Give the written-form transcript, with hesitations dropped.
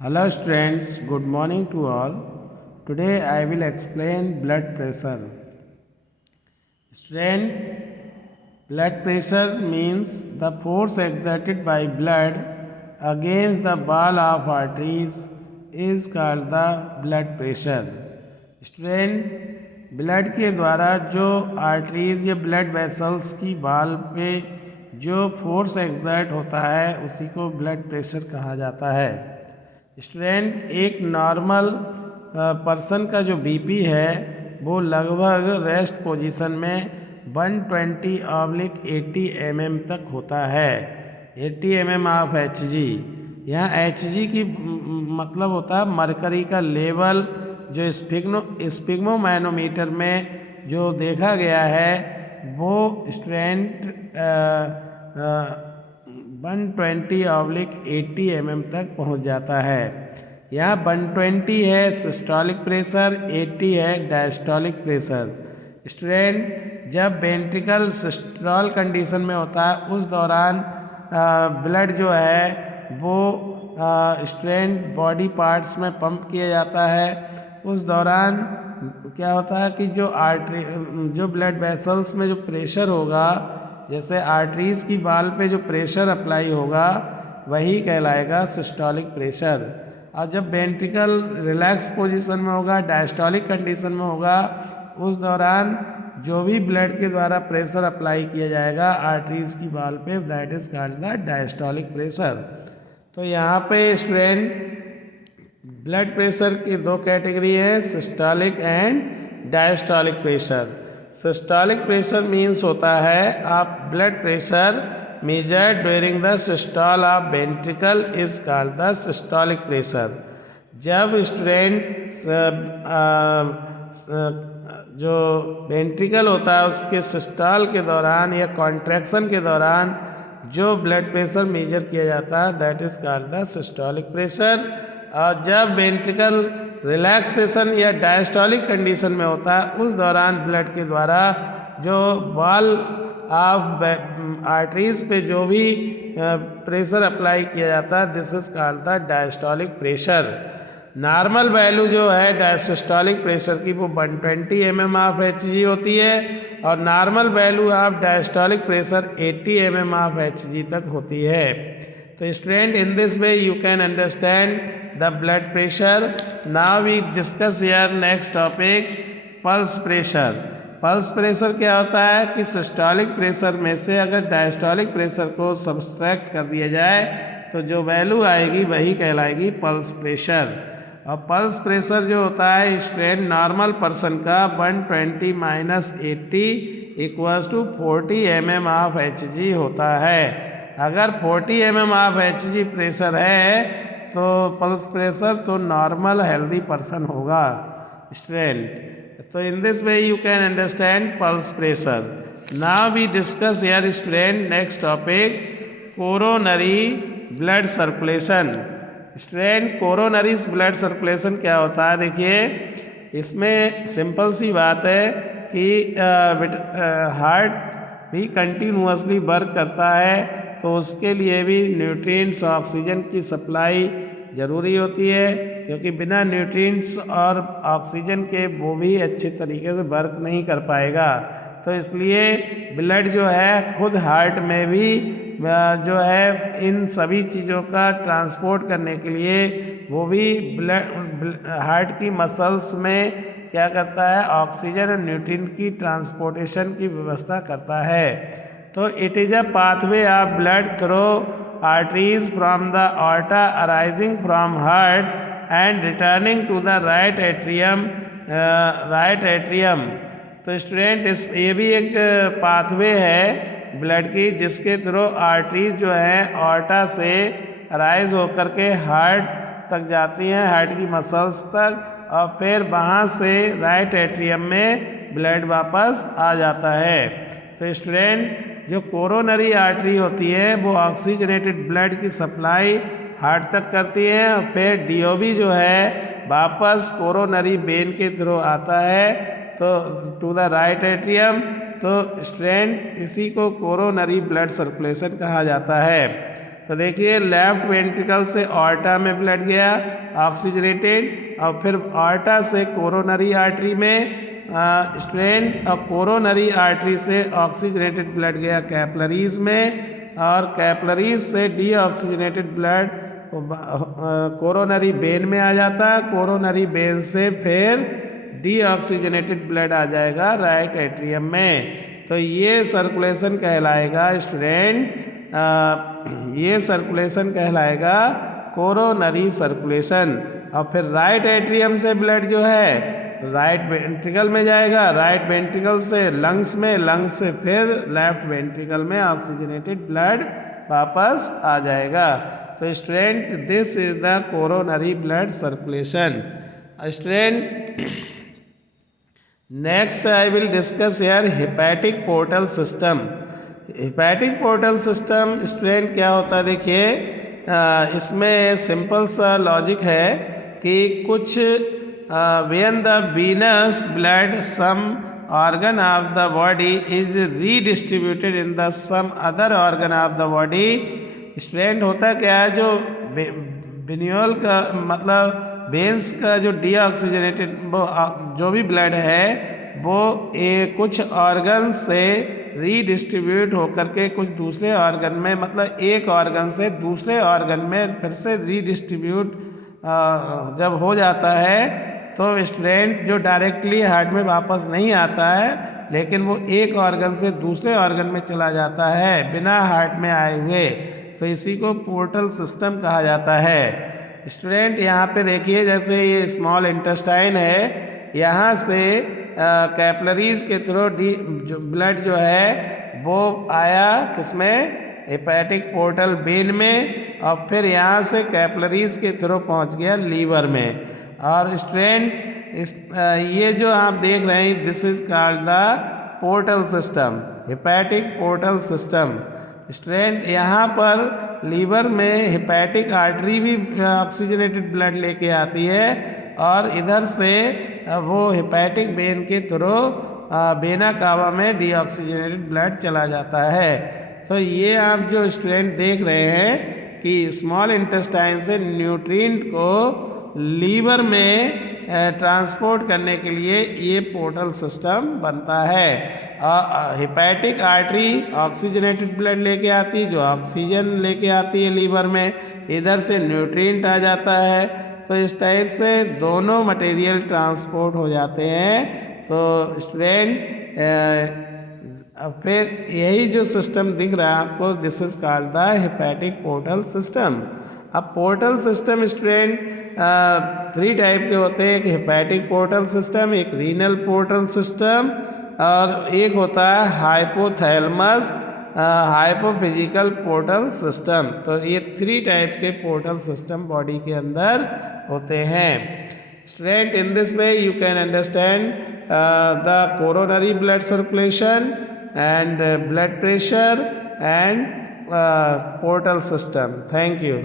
Hello students, good morning to all. Today I will explain blood pressure. Student, blood pressure means the force exerted by blood against the wall of arteries is called the blood pressure. Student, blood के द्वारा जो arteries या blood vessels की wall पे जो force exert होता है उसी को ब्लड प्रेशर कहा जाता है। स्टूडेंट, एक नॉर्मल पर्सन का जो बीपी है वो लगभग रेस्ट पोजीशन में 120/80 mm तक होता है। 80 mm ऑफ Hg। यहाँ Hg की मतलब होता है मरकरी का लेवल जो स्पिग्मोमैनोमीटर में जो देखा गया है वो स्टूडेंट 120/80 mm तक पहुंच जाता है। यहाँ 120 है सिस्टोलिक प्रेशर, 80 है डायस्टोलिक प्रेशर। स्टूडेंट, जब वेंट्रिकल सिस्टोल कंडीशन में होता है उस दौरान ब्लड जो है वो स्टूडेंट बॉडी पार्ट्स में पंप किया जाता है। उस दौरान क्या होता है कि जो ब्लड वेसल्स में जो प्रेशर होगा, जैसे आर्टरीज की वॉल पे जो प्रेशर अप्लाई होगा वही कहलाएगा सिस्टोलिक प्रेशर। और जब वेंट्रिकल रिलैक्स पोजीशन में होगा, डायस्टोलिक कंडीशन में होगा, उस दौरान जो भी ब्लड के द्वारा प्रेशर अप्लाई किया जाएगा आर्टरीज की वॉल पे that is called the diastolic pressure. तो यहाँ पे स्टूडेंट ब्लड प्रेशर की दो कैटेगरी है, systolic and diastolic pressure. Systolic pressure means होता है आप blood pressure measured during the systole of ventricle is called the systolic pressure। जब स्टूडेंट जो वेंट्रिकल होता है उसके सिस्टॉल के दौरान या कॉन्ट्रैक्शन के दौरान जो ब्लड प्रेशर मेजर किया जाता है that is called the systolic pressure. और जब वेंट्रिकल रिलैक्सेशन या डायस्टोलिक कंडीशन में होता है उस दौरान ब्लड के द्वारा जो वॉल ऑफ आर्टरीज पे जो भी प्रेशर अप्लाई किया जाता है this is called the diastolic pressure. Normal value जो है डायस्टोलिक प्रेशर की वो 120 mm ऑफ Hg होती है और normal value of diastolic pressure 80 mm of Hg तक होती है। तो student, in this way you can understand the blood pressure. Now we discuss here next topic, pulse pressure. Pulse pressure क्या होता है कि सिस्टोलिक प्रेशर में से अगर डायस्टोलिक प्रेशर को सब्सट्रैक्ट कर दिया जाए तो जो वैल्यू आएगी वही कहलाएगी पल्स प्रेशर। और पल्स प्रेशर जो होता है स्टूडेंट नॉर्मल पर्सन का 120 - 80 = 40 mm ऑफ Hg होता है। अगर 40 mm ऑफ Hg प्रेशर है तो पल्स प्रेशर तो नॉर्मल हेल्दी पर्सन होगा स्टूडेंट। तो इन this way you can understand pulse pressure. Now we discuss here student next topic, coronary blood circulation. Student, coronary blood circulation क्या होता है? देखिए, इसमें सिंपल सी बात है कि हार्ट भी कंटिन्यूसली वर्क करता है तो उसके लिए भी न्यूट्रिएंट्स ऑक्सीजन की सप्लाई ज़रूरी होती है, क्योंकि बिना न्यूट्रिएंट्स और ऑक्सीजन के वो भी अच्छे तरीके से वर्क नहीं कर पाएगा। तो इसलिए ब्लड जो है खुद हार्ट में भी जो है इन सभी चीज़ों का ट्रांसपोर्ट करने के लिए वो भी ब्लड हार्ट की मसल्स में क्या करता है, ऑक्सीजन और न्यूट्रिएंट की ट्रांसपोर्टेशन की व्यवस्था करता है। तो it is a pathway of blood through arteries from the aorta arising from heart and returning to the right atrium। तो स्टूडेंट ये भी एक पाथवे है ब्लड की जिसके थ्रू आर्टरीज जो है ऑर्टा से राइज होकर के हार्ट तक जाती हैं, हार्ट की मसल्स तक, और फिर वहाँ से राइट एट्रियम में ब्लड वापस आ जाता है। तो स्टूडेंट, जो कोरोनरी आर्टरी होती है वो ऑक्सीजनेटेड ब्लड की सप्लाई हार्ट तक करती है और फिर डीओबी जो है वापस कोरोनरी वेन के थ्रू आता है तो टू द राइट एट्रियम। तो स्टूडेंट, इसी को कोरोनरी ब्लड सर्कुलेशन कहा जाता है। तो देखिए लेफ्ट वेंट्रिकल से ऑर्टा में ब्लड गया ऑक्सीजनेटेड, और फिर ऑर्टा से कोरोनरी आर्टरी में स्ट्रेन, और कोरोनरी आर्टरी से ऑक्सीजनेटेड ब्लड गया कैपलरीज में, और कैपलरीज से डीऑक्सीजनेटेड ब्लड कोरोनरी वेन में आ जाता है, कोरोनरी वेन से फिर डीऑक्सीजनेटेड ब्लड आ जाएगा राइट एट्रियम में। तो ये सर्कुलेशन कहलाएगा स्टूडेंट, ये सर्कुलेशन कहलाएगा कोरोनरी सर्कुलेशन। और फिर राइट एट्रियम से ब्लड जो है राइट वेंट्रिकल में जाएगा, राइट वेंट्रिकल से लंग्स में, लंग्स से फिर लेफ्ट वेंट्रिकल में ऑक्सीजनेटेड ब्लड वापस आ जाएगा। तो student this is the coronary blood circulation. Student next I will discuss here hepatic portal system. Hepatic portal system student क्या होता है, देखिए इसमें सिंपल सा लॉजिक है कि कुछ when the venous blood some organ of the body is redistributed in the some other organ of the body। स्ट्रेंट होता क्या है, जो वेन्यूल का मतलब वेन्स का जो डीऑक्सीजनेटेड वो जो भी ब्लड है वो कुछ ऑर्गन से रीडिस्ट्रीब्यूट होकर के कुछ दूसरे ऑर्गन में, मतलब एक ऑर्गन से दूसरे ऑर्गन में फिर से रीडिस्ट्रीब्यूट जब हो जाता है तो स्टूडेंट जो डायरेक्टली हार्ट में वापस नहीं आता है, लेकिन वो एक ऑर्गन से दूसरे ऑर्गन में चला जाता है बिना हार्ट में आए हुए, तो इसी को पोर्टल सिस्टम कहा जाता है। स्टूडेंट यहाँ पे देखिए जैसे ये स्मॉल इंटेस्टाइन है, यहाँ से कैपलरीज के थ्रू ब्लड जो है वो आया किसमें, हेपेटिक पोर्टल वेन में, और फिर यहाँ से कैपलरीज के थ्रू पहुँच गया लीवर में। और स्टूडेंट ये जो आप देख रहे हैं this is called the portal system, hepatic portal system. Student यहाँ पर लीवर में हेपेटिक आर्टरी भी ऑक्सीजनेटेड ब्लड लेके आती है, और इधर से वो हेपेटिक वेन के थ्रू वेना कावा में डीऑक्सीजनेटेड ब्लड चला जाता है। तो ये आप जो स्टूडेंट देख रहे हैं कि स्मॉल इंटेस्टाइन से न्यूट्रिएंट को लीवर में ट्रांसपोर्ट करने के लिए ये पोर्टल सिस्टम बनता है। हेपेटिक आर्टरी ऑक्सीजनेटेड ब्लड लेके आती है, जो ऑक्सीजन लेके आती है लीवर में, इधर से न्यूट्रिएंट आ जाता है, तो इस टाइप से दोनों मटेरियल ट्रांसपोर्ट हो जाते हैं। तो स्टूडेंट फिर यही जो सिस्टम दिख रहा है आपको this is called the hepatic portal system. अब पोर्टल सिस्टम स्टूडेंट 3 टाइप के होते हैं, एक हेपेटिक पोर्टल सिस्टम, एक रीनल पोर्टल सिस्टम, और एक होता है हाइपोथैलेमस हाइपोफिजिकल पोर्टल सिस्टम। तो ये 3 टाइप के पोर्टल सिस्टम बॉडी के अंदर होते हैं। Student in this way you can understand the coronary blood circulation and blood pressure and portal system. Thank you.